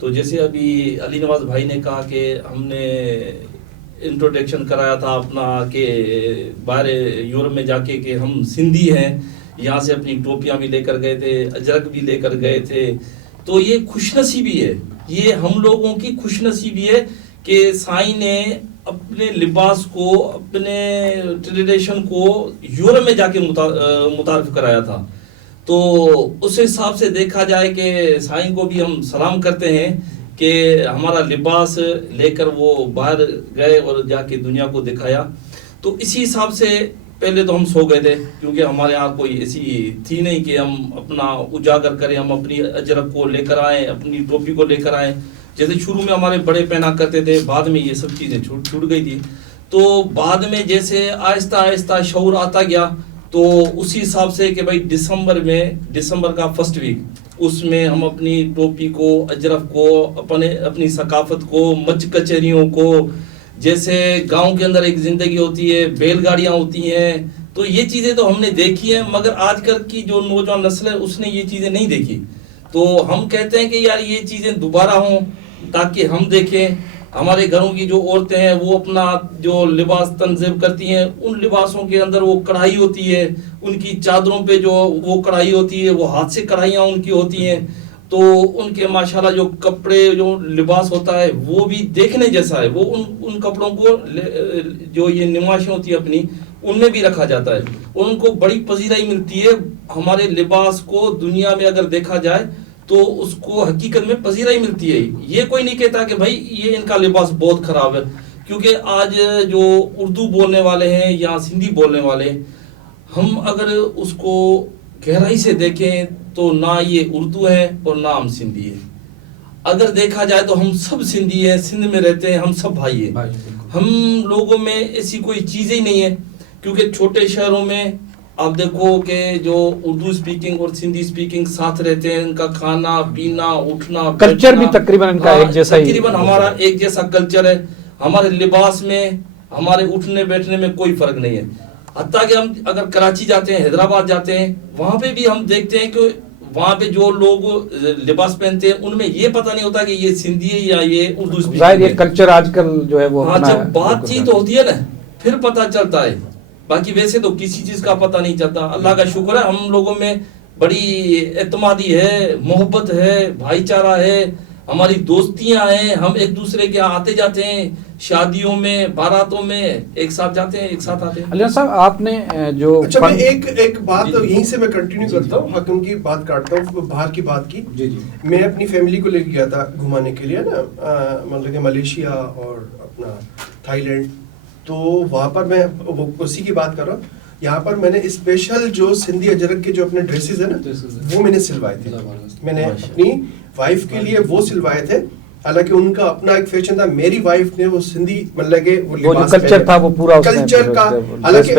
تو جیسے ابھی علی نواز بھائی نے کہا کہ ہم نے انٹروڈکشن کرایا تھا اپنا کہ باہر یورپ میں جا کے کہ ہم سندھی ہیں, یہاں سے اپنی ٹوپیاں بھی لے کر گئے تھے, اجرک بھی لے کر گئے تھے. تو یہ خوش نصیبی ہے, یہ ہم لوگوں کی خوش نصیبی ہے کہ سائیں نے اپنے لباس کو, اپنے ٹریڈیشن کو یورپ میں جا کے متعارف کرایا تھا. تو اس حساب سے دیکھا جائے کہ سائیں کو بھی ہم سلام کرتے ہیں کہ ہمارا لباس لے کر وہ باہر گئے اور جا کے دنیا کو دکھایا. تو اسی حساب سے پہلے تو ہم سو گئے تھے, کیونکہ ہمارے یہاں کوئی ایسی تھی نہیں کہ ہم اپنا اجاگر کریں, ہم اپنی اجرک کو لے کر آئیں, اپنی ٹوپی کو لے کر آئیں. جیسے شروع میں ہمارے بڑے پہنا کرتے تھے, بعد میں یہ سب چیزیں چھوٹ گئی تھی. تو بعد میں جیسے آہستہ آہستہ شعور آتا گیا, تو اسی حساب سے کہ بھائی دسمبر کا فرسٹ ویک, اس میں ہم اپنی ٹوپی کو, اجرک کو, اپنی ثقافت کو, مچ کچہریوں کو, جیسے گاؤں کے اندر ایک زندگی ہوتی ہے, بیل گاڑیاں ہوتی ہیں, تو یہ چیزیں تو ہم نے دیکھی ہیں. مگر آج کل کی جو نوجوان نسل ہے اس نے یہ چیزیں نہیں دیکھی. تو ہم کہتے ہیں کہ یار یہ چیزیں دوبارہ ہوں تاکہ ہم دیکھیں. ہمارے گھروں کی جو عورتیں ہیں وہ اپنا جو لباس تنظیم کرتی ہیں, ان لباسوں کے اندر وہ کڑھائی ہوتی ہے, ان کی چادروں پہ جو وہ کڑھائی ہوتی ہے, وہ ہاتھ سے کڑھائیاں ان کی ہوتی ہیں. تو ان کے ماشاءاللہ جو کپڑے, جو لباس ہوتا ہے وہ بھی دیکھنے جیسا ہے. وہ ان کپڑوں کو جو یہ نمائشیں ہوتی ہے اپنی, ان میں بھی رکھا جاتا ہے. ان کو بڑی پذیرائی ملتی ہے. ہمارے لباس کو دنیا میں اگر دیکھا جائے تو اس کو حقیقت میں پذیرائی ملتی ہے. یہ کوئی نہیں کہتا کہ بھائی یہ ان کا لباس بہت خراب ہے, کیونکہ آج جو اردو بولنے والے ہیں یا سندھی بولنے والے, ہم اگر اس کو گہرائی سے دیکھیں تو نہ یہ اردو ہے اور نہ ہم سندھی ہیں. اگر دیکھا جائے تو ہم سب سندھی ہیں, سندھ میں رہتے ہیں, ہم سب بھائی ہیں. ہم لوگوں میں ایسی کوئی چیز ہی نہیں ہے, کیونکہ چھوٹے شہروں میں آپ دیکھو کہ جو اردو سپیکنگ اور سندھی سپیکنگ ساتھ رہتے ہیں, ان کا کھانا پینا, اٹھنا, کلچر بھی تقریباً ان کا ایک جیسا ہی, تقریباً ہمارا ایک جیسا کلچر ہے. ہمارے لباس میں, ہمارے اٹھنے بیٹھنے میں کوئی فرق نہیں ہے. حتیٰ کہ ہم اگر کراچی جاتے ہیں, حیدرآباد جاتے ہیں, وہاں پہ بھی ہم دیکھتے ہیں کہ وہاں پہ جو لوگ لباس پہنتے ہیں ان میں یہ پتہ نہیں ہوتا کہ یہ سندھی ہے یا یہ اردو سپیکنگ ہے. ظاہر یہ کلچر آج کل جو ہے وہ, ہاں, جب بات چیت ہوتی ہے نا پھر پتہ چلتا ہے. باقی ویسے تو کسی چیز کا پتہ نہیں چلتا. اللہ کا شکر ہے ہم لوگوں میں بڑی اعتمادی ہے, محبت ہے, بھائی چارہ ہے, ہماری دوستیاں ہیں. ہم ایک دوسرے کے یہاں آتے جاتے ہیں, شادیوں میں, باراتوں میں ایک ساتھ جاتے ہیں, ایک ساتھ آتے ہیں. علی صاحب آپ نے جو اچھا, میں ایک بات یہیں سے میں کنٹینیو کرتا ہوں, حاکم کی بات کاٹتا ہوں, باہر کی بات کی. میں اپنی فیملی کو لے کے گیا تھا گھمانے کے لیے نا, مطلب کہ ملیشیا اور اپنا تھائی لینڈ. تو وہاں پر میں اسی کی بات کر رہا ہوں. یہاں پر میں نے اسپیشل جو سندھی اجرک کے جو اپنے ڈریسز ہیں نا وہ میں نے سلوائے تھے. میں نے اپنی وائف کے لیے وہ سلوائے تھے. حالانکہ ان کا اپنا ایک فیشن تھا, میری وائف نے وہ سندھی مطلب کہ وہ لباس کلچر تھا, وہ پورا کلچر کا, حالانکہ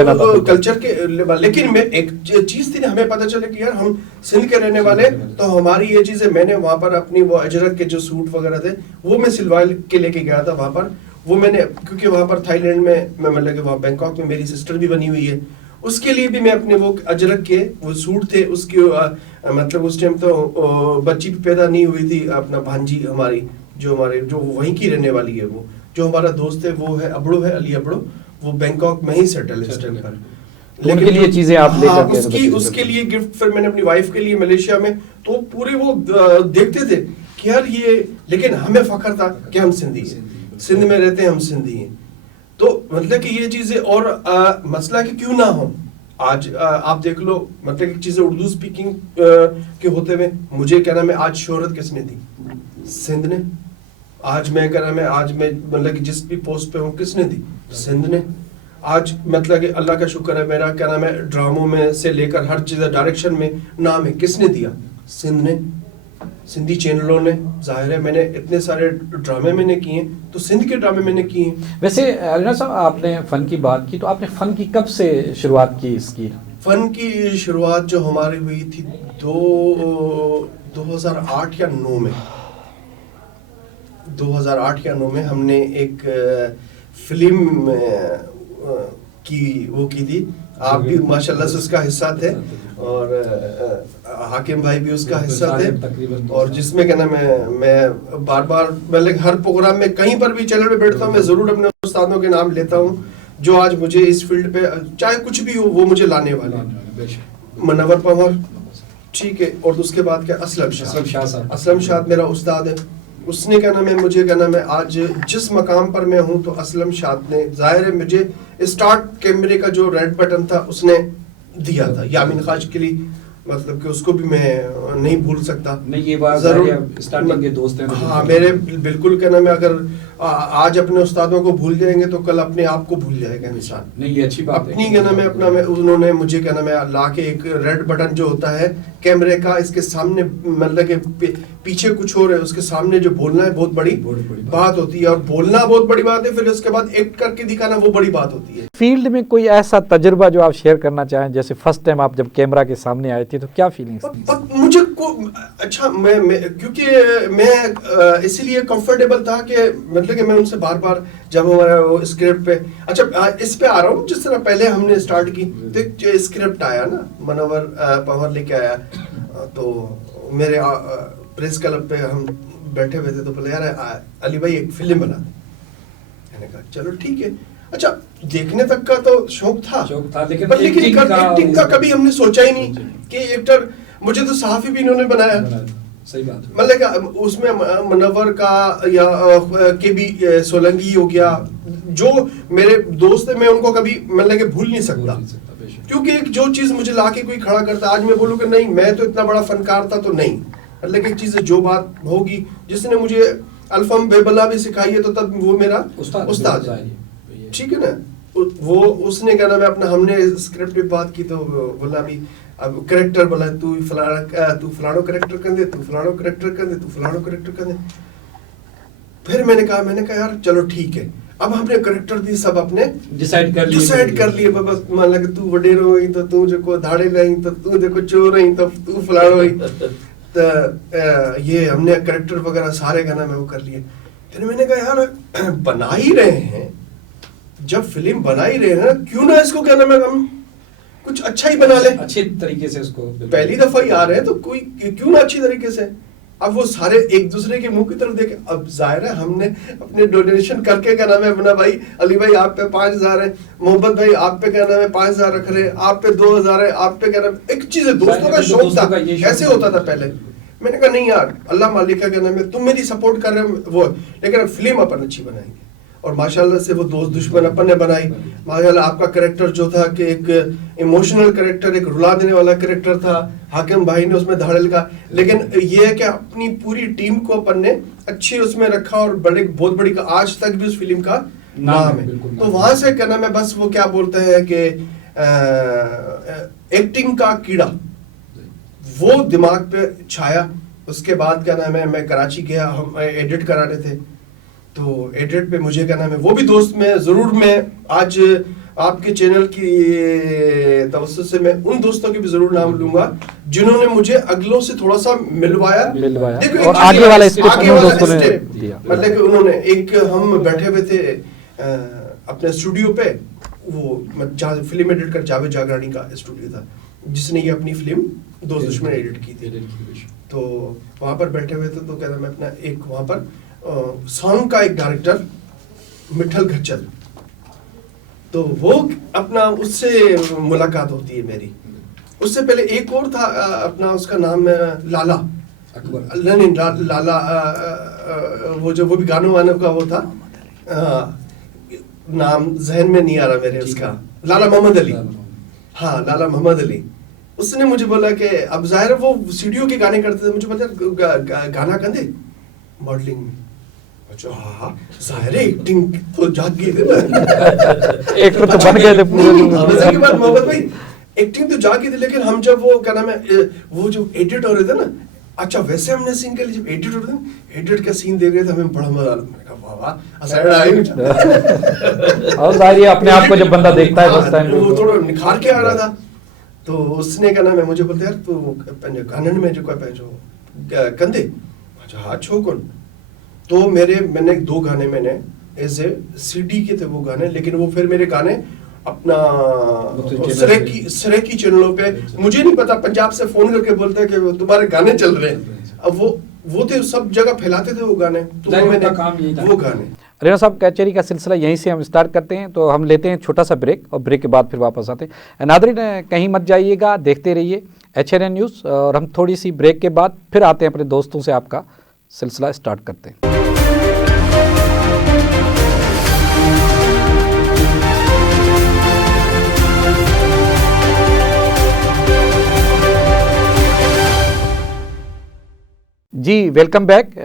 کلچر کے, لیکن میں ایک چیز تھی نا, ہمیں پتہ چلے کہ یار ہم سندھ کے رہنے والے, تو ہماری یہ چیزیں, میں نے وہاں پر اپنی وہ اجرک کے جو سوٹ وغیرہ تھے وہ میں سلوائے کے لے کے گیا تھا وہاں پر. وہ میں نے, کیونکہ وہاں پر تھائی لینڈ میں مطلب کہ وہاں بینکاک میں میری سسٹر بھی بنی ہوئی ہے, اس کے لیے بھی میں اپنے وہ اجرک کے وہ سوٹ تھے, اس کی مطلب اس ٹائم تو بچی پیدا نہیں ہوئی تھی, اپنا بھانجی ہماری جو وہیں کی رہنے والی ہے, وہ جو ہمارا دوست ہے وہ ہے ابڑو, ہے علی ابڑو, وہ بینکاک میں ہی سیٹل ہے اس ٹائم پر. لیکن یہ چیزیں آپ لے کر گئے اس کے لیے گفٹ پھر میں نے اپنی وائف کے لیے ملیشیا میں, تو پورے وہ دیکھتے تھے کہ یار یہ, لیکن ہمیں فخر تھا کہ ہم سندھی ہیں, سندھ میں رہتے ہیں, ہم سندھی ہیں. تو مطلب کہ یہ چیزیں, اور مسئلہ کہ کیوں نہ ہو, آج آپ دیکھ لو مطلب کہ چیزیں اردو سپیکنگ کے ہوتے ہوئے, مجھے کیا نام ہے آج شہرت کس نے دی؟ سندھ نے. آج میں کیا نام ہے, آج میں مطلب کہ جس بھی پوسٹ پہ ہوں کس نے دی؟ سندھ نے. آج مطلب کہ اللہ کا شکر ہے, میرا کیا نام ہے ڈراموں میں سے لے کر ہر چیز ڈائریکشن میں نام ہے, کس نے دیا؟ سندھ نے. سندھی چینلوں نے. ظاہر ہے میں نے اتنے سارے ڈرامے میں نے کیے ہیں, تو سندھ کے ڈرامے میں نے کیے ہیں. ویسے علی صاحب آپ نے فن کی بات کی, تو آپ نے فن کی کب سے شروعات کی اس کی؟ فن کی شروعات جو ہماری ہوئی تھی 2008 یا 9 میں. 2008 یا 9 میں ہم نے ایک فلم کی وہ کی تھی, آپ بھی ماشاءاللہ سے اس کا حصہ تھے اور حاکم بھائی بھی اس کا حصہ تھے, اور جس میں کہنا میں بار بار ہر پروگرام میں کہیں پر بھی چینل پہ بیٹھتا ہوں میں ضرور اپنے استادوں کے نام لیتا ہوں جو آج مجھے اس فیلڈ پہ چاہے کچھ بھی ہو وہ مجھے لانے والے. منور پنور, ٹھیک ہے, اور اس کے بعد کیا اسلم شاد میرا استاد ہے. اس نے کہنا میں مجھے کہنا میں آج جس مقام پر میں ہوں تو اسلم شاد نے ظاہر ہے مجھے اسٹارٹ کیمرے کا جو ریڈ بٹن تھا اس نے دیا تھا. یامین خاج کے لیے مطلب کہ اس کو بھی میں نہیں بھول سکتا. نہیں یہ بات ضرور اسٹارٹنگ کے دوست ہیں. ہاں میرے بالکل کہنا میں اگر آج اپنے استادوں کو بھول جائیں گے تو کل اپنے آپ کو بھول جائے گا انسان. نہیں یہ اچھی بات ہے. اپنی کہنا میں اپنا میں انہوں نے مجھے کہنا میں لا کے ایک ریڈ بٹن جو ہوتا ہے کیمرے کا اس کے سامنے مطلب کہ پیچھے کچھ اور ہے اس کے سامنے جو بولنا ہے بہت بڑی بات ہوتی ہے, اور بولنا بہت بڑی بات ہے, پھر اس کے بعد ایکٹ کر کے دکھانا وہ بڑی بات ہوتی ہے. فیلڈ میں کوئی ایسا تجربہ جو آپ شیئر کرنا چاہیں, جیسے فرسٹ ٹائم آپ جب کیمرہ کے سامنے آئے تھے تو کیا فیلنگس؟ مجھے اچھا کیونکہ میں اسی لیے کمفرٹیبل تھا کہ مطلب کہ میں ان سے بار بار جب ہمارا وہ اسکرپٹ پہ اچھا اس پہ آ رہا ہوں جس طرح پہلے ہم نے اسٹارٹ کی تو ایک اسکرپٹ آیا نا منور پنور لے کے آیا تو میرے پریس کلب پہ ہم بیٹھے ہوئے تھے تو بولے یار علی بھائی ایک فلم بنا دیں. میں نے کہا چلو ٹھیک ہے. اچھا دیکھنے تک کا تو شوق تھا لیکن ایکٹنگ کا کبھی ہم نے سوچا ہی نہیں کہ ایکٹر, مجھے تو صحافی بھی انہوں نے بنایا. صحیح بات. مطلب کہ اس میں منور کا یا کے بی سولنگی ہو گیا جو میرے دوست ہیں میں ان کو کبھی مطلب کہ بھول نہیں سکتا کیونکہ ایک جو چیز مجھے لا کے کوئی کھڑا کرتا آج میں بولوں کہ نہیں میں تو اتنا بڑا فنکار تھا تو نہیں, مطلب ایک چیز جو بات ہوگی جس نے مجھے الفم بے بلا بھی سکھائی ہے تو تب وہ میرا استاد ہے. ٹھیک ہے نا, وہ اس نے کہنا میں اپنا ہم نے اسکرپٹ پہ بات کی تو بولا بھی اب کریکٹر بولا تو فلاڑو کریکٹر کر دے, تو فلاڑو کریکٹر کر دے, تو فلاڑو کریکٹر کر دے. پھر میں نے کہا یار چلو ٹھیک ہے, اب ہم نے کریکٹر بھی سب اپنے ڈیسائیڈ کر لیے. بس مان لگا تو وڈیرو ہوئی تو تو جو کو دھاڑے گئی تو دیکھو چور ہوئی تو فلاڑو ہوئی, تو یہ ہم نے کریکٹر وغیرہ سارے گانا میں وہ کر لیے. پھر میں نے کہا یار بنا ہی رہے ہیں, جب فلم بنا ہی رہے ہیں کیوں نہ اس کو کہنا میں ہم کچھ اچھا ہی بنا لیں اچھے طریقے سے. اس کو پہلی دفعہ ہی آ رہے ہیں تو کوئی کیوں نہ اچھی طریقے سے. اب وہ سارے ایک دوسرے کے منہ کی طرف دیکھے, اب ظاہر ہے ہم نے اپنے ڈونیشن کر کے کہنا ہے اپنا بھائی علی بھائی آپ پہ 5,000 ہے, محمد بھائی آپ پہ کہنا ہے 5,000 رکھ رہے ہیں, آپ پہ 2,000 ہے, آپ پہ کہنا ایک چیز ہے دوستوں کا شوق تھا. ایسے ہوتا تھا پہلے. میں نے کہا نہیں یار اللہ مالک کا کہنا ہے تم میری سپورٹ کر رہے ہو وہ, لیکن فلم اپن اچھی بنائیں گے. اور ماشاءاللہ سے وہ دوست دشمن اپن نے بنائی. ماشاءاللہ آپ کا کریکٹر جو تھا کہ ایک ایموشنل کریکٹر, ایک رلا دینے والا کریکٹر تھا, حاکم بھائی نے اس میں دھاڑل کا, لیکن یہ ہے کہ اپنی پوری ٹیم کو اپن نے اچھی اس میں رکھا اور بڑے بہت بڑی آج تک بھی اس فلم کا نام ہے. تو وہاں سے کہنا میں بس وہ کیا بولتے ہیں کہ ایکٹنگ کا کیڑا وہ دماغ پہ چھایا. اس کے بعد کیا نام ہے میں کراچی گیا, ہم ایڈٹ کرانے تھے تو ایڈٹ پہ مجھے کیا نام ہے وہ بھی دوست میں ضرور میں آج آپ کے چینل کی توسط سے میں ان دوستوں کے بھی ضرور نام لوں گا جنہوں نے مجھے اگلوں سے تھوڑا سا ملوایا اور آگے والا مطلب کہ انہوں نے ایک ہم بیٹھے ہوئے تھے اپنے اسٹوڈیو پہ, وہ جہاں فلم ایڈٹ کر جاوید جاگرانی کا اسٹوڈیو تھا جس نے یہ اپنی فلم دوست دشمن ایڈٹ کی تھی. تو وہاں پر بیٹھے ہوئے تھے تو کہتا میں اپنا ایک وہاں پر سانگ کا ایک ڈائریکٹر مٹھل گھچل, تو وہ اپنا اس سے ملاقات ہوتی ہے میری. اس سے پہلے ایک اور تھا اپنا, اس کا نام لالا اکبر, لالا وہ جو وہ بھی گانوں والوں کا وہ تھا, نام ذہن میں نہیں آ رہا میرے اس کا, لالا محمد علی. ہاں لالا محمد علی. اس نے مجھے بولا کہ اب ظاہر وہ سیڈیو کے گانے کرتے تھے, مجھے بولا گانا کندے ماڈلنگ میں. اچھا ہاں ظاہر ہے ایکٹنگ تو جاگ گئی تھی نا, ایکٹر تو بن گئے تھے پورے. محمد بھائی ایکٹنگ تو جاگ گئی تھی, لیکن ہم جب وہ کیا نام ہے وہ جو ایڈٹ ہو رہے تھے نا, اچھا ویسے ہم نے سین کر لی جب ایڈٹ ہو رہے تھے, ایڈٹ کا سین دیکھ رہے تھے ہمیں بڑا مزہ آ رہا. میں نے کہا واہ اور ظاہر ہے اپنے آپ کو جب بندہ دیکھتا ہے اس ٹائم وہ تھوڑا نکھار کے آ رہا تھا. تو اس نے کہا نا میں مجھے بولتے یار تو گانن میں جو کندے, اچھا ہاں چھو کون. تو میں نے 2 گانے میں نے ایز اے سی ڈی کے تھے وہ گانے, لیکن وہ پھر میرے گانے اپنا سریکی چینلوں پہ. مجھے نہیں پتا, پنجاب سے فون کر کے بولتے ہیں کہ تمہارے گانے چل رہے ہیں. اب وہ تھے سب جگہ پھیلاتے تھے وہ گانے, تو میں نے وہ گانے. رینا صاحب, کچہری کا سلسلہ یہیں سے ہم اسٹارٹ کرتے ہیں, تو ہم لیتے ہیں چھوٹا سا بریک, اور بریک کے بعد پھر واپس آتے ہیں. ناظرین کہیں مت جائیے گا, دیکھتے رہیے HNN نیوز, اور ہم تھوڑی سی بریک کے بعد پھر آتے ہیں اپنے دوستوں سے آپ کا سلسلہ اسٹارٹ کرتے ہیں. جی ویلکم بیک.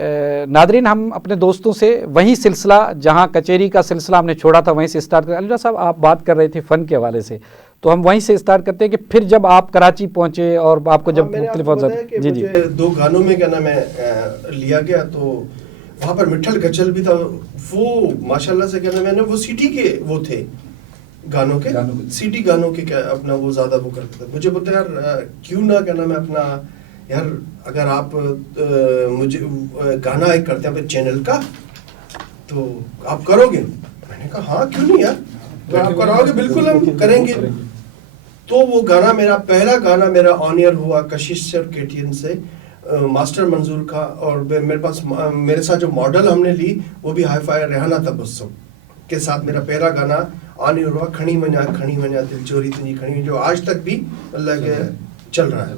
ناظرین ہم اپنے دوستوں سے وہی سلسلہ جہاں کچہری کا سلسلہ ہم نے چھوڑا تھا وہیں سے اسٹارٹ کرتے ہیں. علی صاحب آپ بات کر رہے تھے فن کے حوالے سے, تو ہم وہیں سے اسٹارٹ کرتے ہیں کہ پھر جب آپ کراچی پہنچے اور آپ کو جب مختلف جی 2 گانوں میں کیا نام ہے لیا گیا, تو وہاں پر مٹھل گچل بھی تھا. وہ ماشاءاللہ سے کیا نام ہے وہ سٹی کے وہ تھے گانوں کے, سٹی گانوں کے کیا اپنا وہ زیادہ وہ کرتے تھے. مجھے بولتے یار کیوں نہ کیا نام ہے اپنا یار اگر آپ مجھے گانا ایک کرتے ہیں اپنے چینل کا تو آپ کرو گے. میں نے کہا ہاں کیوں نہیں یار, تو آپ کراؤ گے, بالکل ہم کریں گے. تو وہ گانا میرا پہلا گانا میرا آن ایئر ہوا کشش سے اور KTN سے, ماسٹر منظور کا. اور میرے پاس میرے ساتھ جو ماڈل ہم نے لی وہ بھی ہائی فائی ریحانہ تبسم کے ساتھ میرا پہلا گانا آن ایئر ہوا, کھڑی منیا دل چوری تنی کھڑی, جو آج تک بھی اللہ کے چل رہا ہے.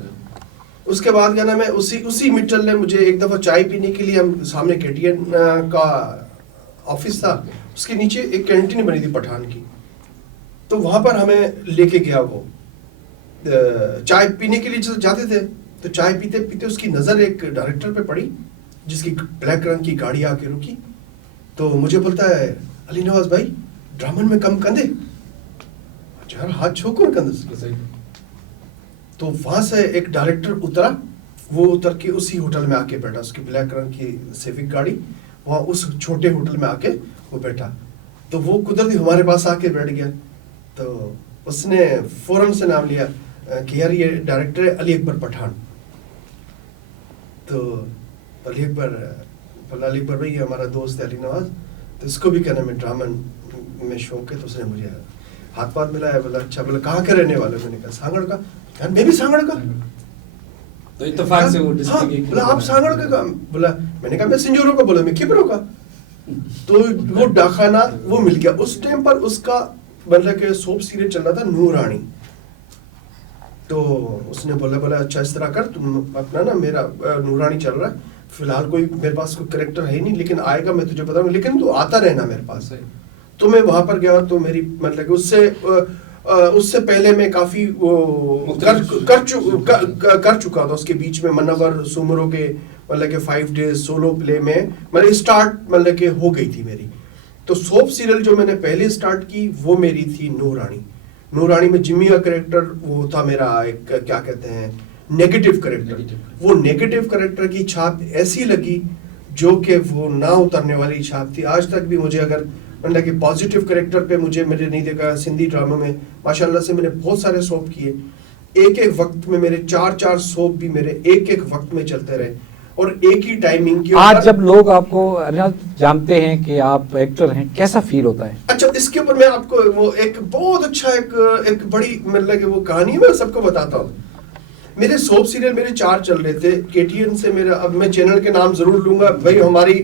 اس کے بعد کہنا میں اسی مٹل نے مجھے ایک دفعہ چائے پینے کے لیے, ہم سامنے KTN کا آفس تھا, اس کے نیچے ایک کینٹین بنی تھی پٹھان کی, تو وہاں پر ہمیں لے کے گیا. وہ چائے پینے کے لیے جاتے تھے, تو چائے پیتے پیتے اس کی نظر ایک ڈائریکٹر پہ پڑی جس کی بلیک رنگ کی گاڑی آ کے رکی. تو مجھے بولتا ہے علی نواز بھائی ڈرامن میں کم کندے, یار ہاتھ چھوکر کندے. تو وہاں سے ایک ڈائریکٹر اترا, وہ اتر کے اسی ہوٹل میں آ کے بیٹھا, اس کی بلیک رنگ کی سیوک گاڑی وہاں اس چھوٹے ہوٹل میں آ کے وہ بیٹھا. تو وہ قدرتی ہمارے پاس آ کے بیٹھ گیا. تو اس نے فوراً سے نام لیا کہ یار یہ ڈائریکٹر ہے علی اکبر پٹھان. تو علی اکبر بھائی یہ ہمارا دوست ہے علی نواز, تو اس کو بھی کہنا میں ڈرامن میں شوق ہے. تو اس نے مجھے ہاتھ پات ملایا, بولا اچھا, بولا کہاں کے رہنے والے. میں نے کہا سانگڑ کا. میں بھی سانگڑ کا. تو اتفاق سے وہ بولا آپ سانگڑ کا. بولا میں نے کہا میں سنجوروں کا. بولا میں کھپروں کا. تو وہ ڈاکخانہ وہ مل گیا. اس ٹائم پر اس کا مطلب کہ سوپ سیریل چل رہا تھا نورانی. تو اس نے بولا اچھا اس طرح کر, تم اپنا نا میرا نورانی چل رہا ہے, فی الحال کوئی میرے پاس کوئی کریکٹر ہے نہیں, لیکن آئے گا میں تجھے بتاؤں گا, لیکن تو آتا رہنا میرے پاس. تو میں وہاں پر گیا, تو میری مطلب کہ اس سے پہلے میں کافی وہ کر چکا تھا. اس کے بیچ میں منور سومرو کے مطلب کہ 5 days سولو پلے میں مطلب اسٹارٹ مطلب کہ ہو گئی تھی میری. تو سوپ سیریل جو میں نے پہلے اسٹارٹ کی وہ میری تھی نورانی. نورانی میں جمی کا کریکٹر وہ تھا میرا ایک کیا کہتے ہیں نیگیٹو کریکٹر. وہ نیگیٹو کریکٹر کی چھاپ ایسی لگی جو کہ وہ نہ اترنے والی چھاپ تھی. آج تک بھی مجھے اگر مطلب کہ پازیٹیو کریکٹر پہ مجھے نہیں دیکھا. سندھی ڈرامہ میں ماشاءاللہ سے میں نے بہت سارے سوپ کیے. ایک وقت میں میرے 4 سوپ بھی میرے ایک وقت میں چلتے رہے اور ایک ہی ٹائمنگ کی. آج جب لوگ آپ کو جانتے ہیں کہ آپ ایکٹر ہیں, کیسا فیل ہوتا ہے؟ اچھا اس کے اوپر میں آپ کو وہ ایک بہت اچھا ایک بڑی مطلب کہ وہ کہانی ہے, میں سب کو بتاتا ہوں. میرے سوپ سیریل میرے 4 چل رہے تھے. KTN سے میرا, اب میں چینل کے نام ضرور لوں گا بھائی, ہماری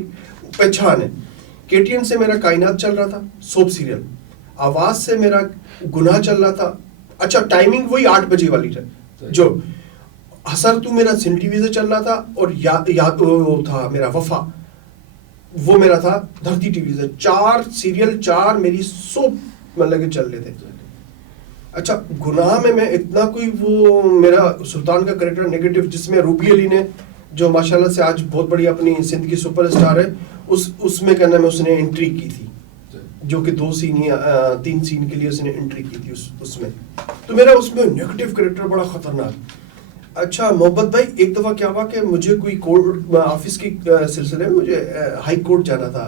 پہچان ہے. KTN سے میرا کائنات چل رہا تھا سوپ سیریل. آواز سے میرا گناہ چل رہا تھا. اچھا ٹائمنگ وہی 8 بجے والی تھا. جو اثر تو میرا سن ٹی وی سے چل رہا تھا, اور یاد وہ تھا میرا وفا, وہ میرا تھا دھرتی ٹی وی سے. 4 سیریل 4 میری سوپ مطلب کہ چل رہے تھے. اچھا گناہ میں اتنا کوئی وہ میرا سلطان کا کریکٹر نیگیٹو جس میں روبی علی نے جو ماشاءاللہ سے آج بہت بڑی اپنی سندھ کی سپر اسٹار ہے, اس میں کہنا میں اس نے انٹری کی تھی, جو کہ 2 سین یا 3 سین کے لیے اس نے انٹری کی تھی اس میں. تو میرا اس میں نیگیٹو کریکٹر بڑا خطرناک. اچھا محبت بھائی ایک دفعہ کیا ہوا کہ مجھے کوئی کورٹ آفس کی سلسلے میں مجھے ہائی کورٹ جانا تھا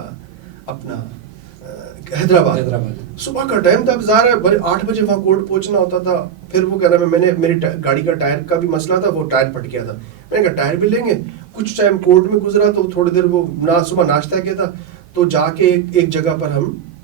اپنا حیدرآباد. صبح کا ٹائم تھا, ظاہر ہے 8 بجے وہاں کورٹ پہنچنا ہوتا تھا. پھر وہ کہہ رہا میں نے میری گاڑی کا ٹائر کا بھی مسئلہ تھا, وہ ٹائر پھٹ گیا تھا. میں نے کہا ٹائر بھی لیں گے. کچھ ٹائم کورٹ میں گزرا تو تھوڑی دیر وہ صبح ناشتہ کیا تھا, تو جا کے ایک جگہ پر ہم